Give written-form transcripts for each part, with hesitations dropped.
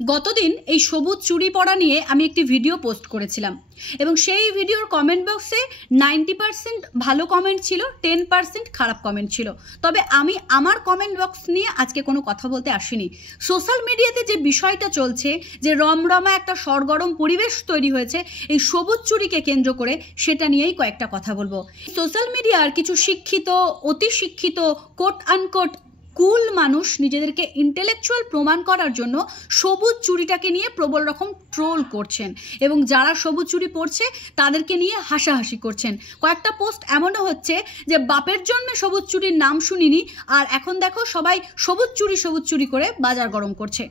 গতদিন এই সবুজ চুড়ি পরা নিয়ে আমি একটি ভিডিও পোস্ট করেছিলাম এবং সেই ভিডিওর কমেন্ট বক্সে 90% ভালো কমেন্ট ছিল, 10% খারাপ কমেন্ট ছিল। তবে আমি আমার কমেন্ট বক্স নিয়ে আজকে কোনো কথা বলতে আসিনি। সোশ্যাল মিডিয়াতে যে বিষয়টা চলছে, যে রমরমা একটা সরগরম পরিবেশ তৈরি হয়েছে এই সবুজ চুড়িকে কেন্দ্র করে, সেটা নিয়েই কয়েকটা কথা বলবো। সোশ্যাল মিডিয়ার কিছু শিক্ষিত, অতি শিক্ষিত, কোট আনকোট কুল মানুষ নিজেদেরকে ইন্টেলেকচুয়াল প্রমাণ করার জন্য সবুজ চুড়িটাকে নিয়ে প্রবল রকম ট্রোল করছেন এবং যারা সবুজ চুড়ি পরছে তাদেরকে নিয়ে হাসাহাসি করছেন। কয়েকটা পোস্ট এমনও হচ্ছে যে বাপের জন্মে সবুজ চুড়ির নাম শুনিনি, আর এখন দেখো সবাই সবুজ চুড়ি করে বাজার গরম করছে।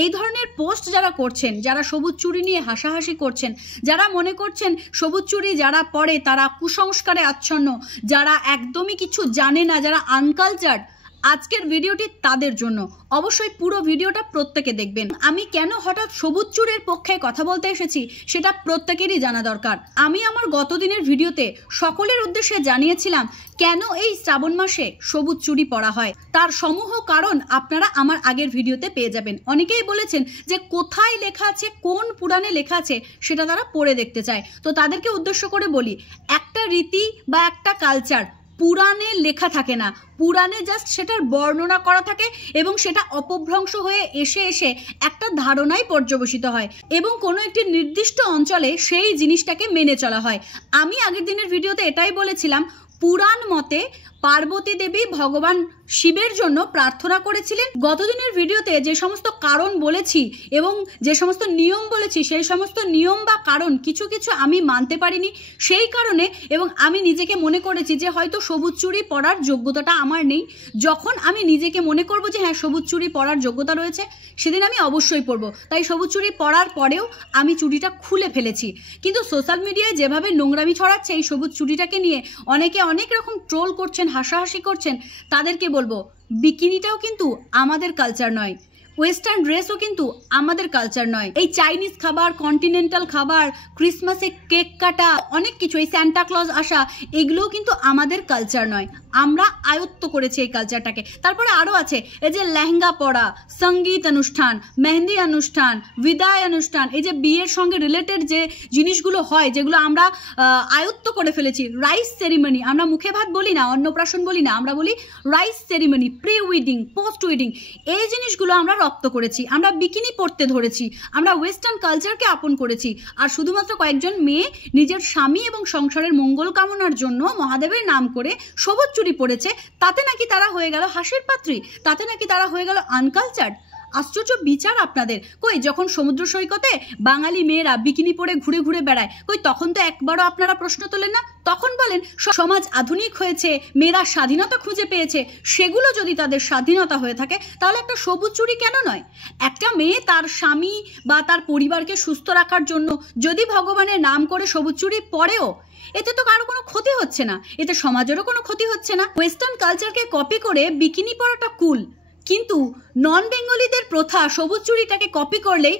এই ধরনের পোস্ট যারা করছেন, যারা সবুজ চুড়ি নিয়ে হাসাহাসি করছেন, যারা মনে করছেন সবুজ চুড়ি যারা পরে তারা কুসংস্কারে আচ্ছন্ন, যারা একদমই কিছু জানে না, যারা আনকালচার্ড, আজকের ভিডিওটি তাদের জন্য। অবশ্যই পুরো ভিডিওটা প্রত্যেকে দেখবেন। আমি কেন হঠাৎ সবুজ চুড়ির পক্ষে কথা বলতে এসেছি সেটা প্রত্যেকেরই জানা দরকার। আমি আমার গতদিনের ভিডিওতে সকলের উদ্দেশ্যে জানিয়েছিলাম কেন এই শ্রাবণ মাসে সবুজ চুড়ি পরা হয়। তার সমূহ কারণ আপনারা আমার আগের ভিডিওতে পেয়ে যাবেন। অনেকেই বলেছেন যে কোথায় লেখা আছে, কোন পুরাণে লেখা আছে সেটা তারা পড়ে দেখতে চায়। তো তাদেরকে উদ্দেশ্য করে বলি, একটা রীতি বা একটা কালচার পুরাণে লেখা থাকে না, পুরাণে জাস্ট সেটার বর্ণনা করা থাকে এবং সেটা অপভ্রংশ হয়ে এসে এসে একটা ধারণায় পর্যবসিত হয় এবং কোনো একটি নির্দিষ্ট অঞ্চলে সেই জিনিসটাকে মেনে চলা হয়। আমি আগের দিনের ভিডিওতে এটাই বলেছিলাম, পুরাণ মতে পার্বতী দেবী ভগবান শিবের জন্য প্রার্থনা করেছিলেন। গতদিনের ভিডিওতে যে সমস্ত কারণ বলেছি এবং যে সমস্ত নিয়ম বলেছি, সেই সমস্ত নিয়ম বা কারণ কিছু কিছু আমি মানতে পারিনি। সেই কারণে এবং আমি নিজেকে মনে করেছি যে হয়তো সবুজ চুড়ি পরার যোগ্যতাটা আমার নেই। যখন আমি নিজেকে মনে করব যে হ্যাঁ সবুজ চুড়ি পরার যোগ্যতা রয়েছে, সেদিন আমি অবশ্যই পরবো। তাই সবুজ চুড়ি পরার পরেও আমি চুড়িটা খুলে ফেলেছি। কিন্তু সোশ্যাল মিডিয়ায় যেভাবে নোংরামি ছড়াচ্ছে এই সবুজ চুড়িটাকে নিয়ে, অনেকে অনেক রকম ট্রোল করছেন, হাসাহাসি করছেন, তাদেরকে বলবো বিকিনিটাও কিন্তু আমাদের কালচার নয়, ওয়েস্টার্ন ড্রেসও কিন্তু আমাদের কালচার নয়। এই চাইনিজ খাবার, কন্টিনেন্টাল খাবার, ক্রিসমাসে কেক কাটা, অনেক কিছু, এই স্যান্টা ক্লজ আসা, এগুলোও কিন্তু আমাদের কালচার নয়। আমরা আয়ত্ত করেছি এই কালচারটাকে। তারপরে আরও আছে এই যে লেহেঙ্গা পরা, সঙ্গীত অনুষ্ঠান, মেহেন্দি অনুষ্ঠান, বিদায় অনুষ্ঠান, এই যে বিয়ের সঙ্গে রিলেটেড যে জিনিসগুলো হয়, যেগুলো আমরা আয়ত্ত করে ফেলেছি। রাইস সেরিমনি, আমরা মুখে ভাত বলি না, অন্নপ্রাশন বলি না, আমরা বলি rice ceremony, pre weeding, post weeding, এই জিনিসগুলো আমরা রপ্ত করেছি। আমরা বিকিনি পরতে ধরেছি, আমরা ওয়েস্টার্ন কালচারকে আপন করেছি। আর শুধুমাত্র কয়েকজন মেয়ে নিজের স্বামী এবং সংসারের মঙ্গল কামনার জন্য মহাদেবের নাম করে সবুজ চুড়ি পড়েছে, তাতে নাকি তারা হয়ে গেল হাসির পাত্রী, তাতে নাকি তারা হয়ে গেল আনকালচার্ড। আশ্চর্য বিচার আপনাদের। কই যখন সমুদ্র সৈকতে বাঙালি মেয়েরা বিকিনি পরে ঘুরে ঘুরে বেড়ায়, কই তখন তো একবারও আপনারা প্রশ্ন তোলেন না। তখন বলেন সমাজ আধুনিক হয়েছে, মেয়েরা স্বাধীনতা খুঁজে পেয়েছে। সেগুলো যদি তাদের স্বাধীনতা হয়ে থাকে তাহলে একটা সবুজ চুড়ি কেন নয়? একটা মেয়ে তার স্বামী বা তার পরিবারকে সুস্থ রাখার জন্য যদি ভগবানের নাম করে সবুজ চুড়ি পরেও, এতে তো কারো কোনো ক্ষতি হচ্ছে না, এতে সমাজেরও কোনো ক্ষতি হচ্ছে না। ওয়েস্টার্ন কালচারকে কপি করে বিকিনি পরাটা কুল, কিন্তু নন বেঙ্গলিদের প্রথা সবুজ চুড়িটাকে কপি করলেই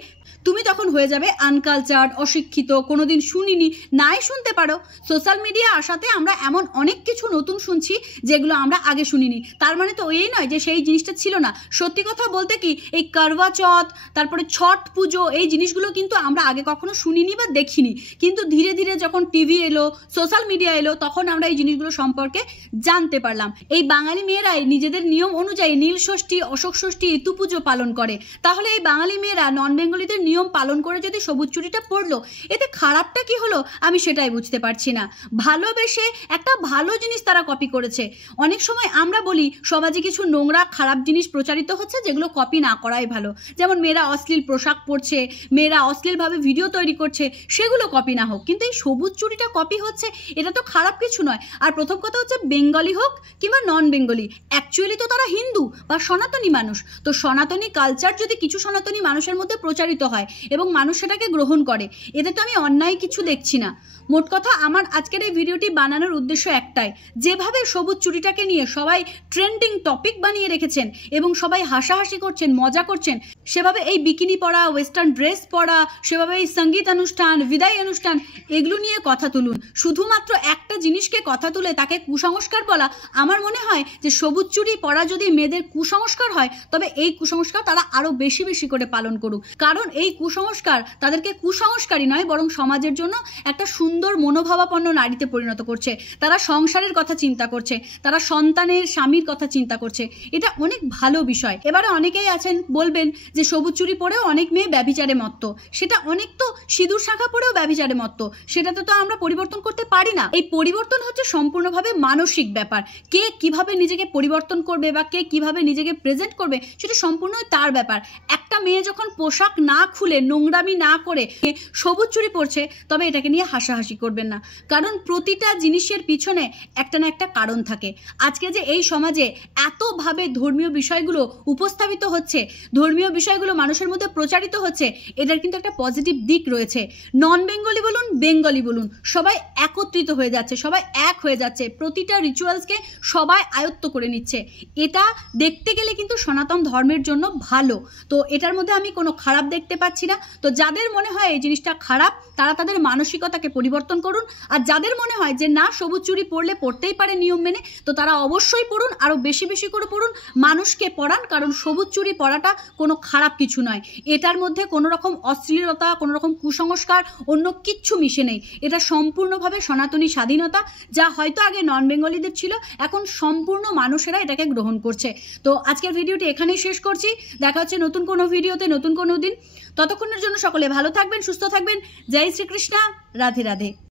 তুমি তখন হয়ে যাবে আনকালচার্ড, অশিক্ষিত, কোনোদিন শুনিনি, নাই শুনতে পারো। সোশ্যাল মিডিয়া আসাতে আমরা এমন অনেক কিছু নতুন শুনছি যেগুলো আমরা আগে শুনিনি। তার মানে তো এই নয় যে সেই জিনিসটা ছিল না। সত্যি কথা বলতে কি, এই করবা চৌথ, তারপরে ছট পুজো, এই জিনিসগুলো কিন্তু আমরা আগে কখনো শুনিনি বা দেখিনি। কিন্তু ধীরে ধীরে যখন টিভি এলো, সোশ্যাল মিডিয়া এলো, তখন আমরা এই জিনিসগুলো সম্পর্কে জানতে পারলাম। এই বাঙালি মেয়েরাই নিজেদের নিয়ম অনুযায়ী নীল ষষ্ঠী, অশোক ষষ্ঠী, ঋতু পুজো পালন করে। তাহলে এই বাঙালি মেয়েরা নন বেঙ্গলিদের নিয়ম পালন করে যদি সবুজ চুড়িটা পরলো, এতে খারাপটা কি হলো আমি সেটাই বুঝতে পারছি না। ভালোবেসে একটা ভালো জিনিস তারা কপি করেছে। অনেক সময় আমরা বলি সমাজে কিছু নোংরা খারাপ জিনিস প্রচারিত হচ্ছে যেগুলো কপি না করাই ভালো। যেমন মেয়েরা অশ্লীল পোশাক পরছে, মেয়েরা অশ্লীলভাবে ভিডিও তৈরি করছে, সেগুলো কপি না হোক, কিন্তু এই সবুজ চুড়িটা কপি হচ্ছে, এটা তো খারাপ কিছু নয়। আর প্রথম কথা হচ্ছে, বেঙ্গলি হোক কিংবা নন বেঙ্গলি, অ্যাকচুয়ালি তো তারা হিন্দু বা সনাতনী মানুষ। তো সনাতনী কালচার যদি কিছু সনাতনী মানুষের মধ্যে প্রচারিত হয়, হয় এবং মানুষ সেটাকে গ্রহণ করে। এতে তো আমি অন্যায় কিছু দেখছি না। মোট কথা আমার আজকের এই ভিডিওটি বানানোর উদ্দেশ্য একটাই, যেভাবে সবুজ চুড়িটাকে নিয়ে সবাই ট্রেন্ডিং টপিক বানিয়ে রেখেছেন এবং সবাই হাসাহাসি করছেন, মজা করছেন, সেভাবে এই বিকিনি পরা, ওয়েস্টার্ন ড্রেস পরা, সেভাবে এই সঙ্গীত অনুষ্ঠান, বিদায় অনুষ্ঠান, এগুলো নিয়ে কথা তুলুন। শুধুমাত্র একটা জিনিসকে কথা তুলে তাকে কুসংস্কার বলা, আমার মনে হয় যে সবুজ চুড়ি পরা যদি মেয়েদের কুসংস্কার হয়, তবে এই কুসংস্কার তারা আরো বেশি বেশি করে পালন করুক। কারণ এই কুসংস্কার তাদেরকে কুসংস্কারই নয়, বরং সমাজের জন্য একটা সুন্দর মনোভাবাপন্ন নারীতে পরিণত করছে। তারা সংসারের কথা চিন্তা করছে, তারা সন্তানের, স্বামীর কথা চিন্তা করছে। এটা অনেক ভালো বিষয়। এবারে অনেকেই আছেন বলবেন যে সবুজ চুড়ি পরেও অনেক মেয়ে ব্যভিচারে মত্ত। সেটা অনেক তো সিঁদুর শাঁখা পরেও ব্যভিচারে মত্ত, সেটাতে তো আমরা পরিবর্তন করতে পারি না। এই পরিবর্তন হচ্ছে সম্পূর্ণভাবে মানসিক ব্যাপার। কে কিভাবে নিজেকে পরিবর্তন করবে বা কে কিভাবে নিজেকে প্রেজেন্ট করবে সেটা সম্পূর্ণ তার ব্যাপার। একটা মেয়ে যখন পোশাক না খুলে, নোংরামি না করে সবুজ চুড়ি পরছে, তবে এটাকে নিয়ে হাসাহাসি করবেন না। কারণ প্রতিটা জিনিসের পিছনে একটা না একটা কারণ থাকে। আজকে যে এই সমাজে এতভাবে ধর্মীয় বিষয়গুলো উপস্থাপিত হচ্ছে, ধর্মীয় বিষয়গুলো মানুষের মধ্যে প্রচারিত হচ্ছে, এটার কিন্তু একটা পজিটিভ দিক রয়েছে। নন বেঙ্গলি বলুন, বেঙ্গলি বলুন, সবাই একত্রিত হয়ে যাচ্ছে, সবাই এক হয়ে যাচ্ছে, প্রতিটা রিচুয়ালসকে সবাই আয়ত্ত করে নিচ্ছে। এটা দেখতে গেলে কিন্তু সনাতন ধর্মের জন্য ভালো। তো এটার মধ্যে আমি কোনো খারাপ দেখতে পাচ্ছি না। তো যাদের মনে হয় এই জিনিসটা খারাপ, তারা তাদের মানসিকতাকে পরিবর্তন করুন। আর যাদের মনে হয় যে না, সবুজ চুড়ি পরলে পড়তেই পারে নিয়ম মেনে, তো তারা অবশ্যই পড়ুন, আরো বেশি বেশি করে পড়ুন, মানুষকে পড়ান। কারণ সবুজ চুড়ি পরাটা কোনো খারাপ কিছু নয়। এটার মধ্যে কোনো রকম অশ্লীলতা, কোনো রকম কুসংস্কার, অন্য কিচ্ছু মিশে নেই। এটা সম্পূর্ণভাবে সনাতনী স্বাধীনতা, যা হয়তো আগে নন বেঙ্গলিদের ছিল, এখন সম্পূর্ণ মানুষেরা এটাকে গ্রহণ করছে। তো আজকের ভিডিওটি এখানেই শেষ করছি। দেখা হচ্ছে নতুন কোনো ভিডিওতে, নতুন কোনো দিন। ততক্ষণের জন্য সকলে ভালো থাকবেন, সুস্থ থাকবেন। জয় শ্রীকৃষ্ণ, রাধে রাধে।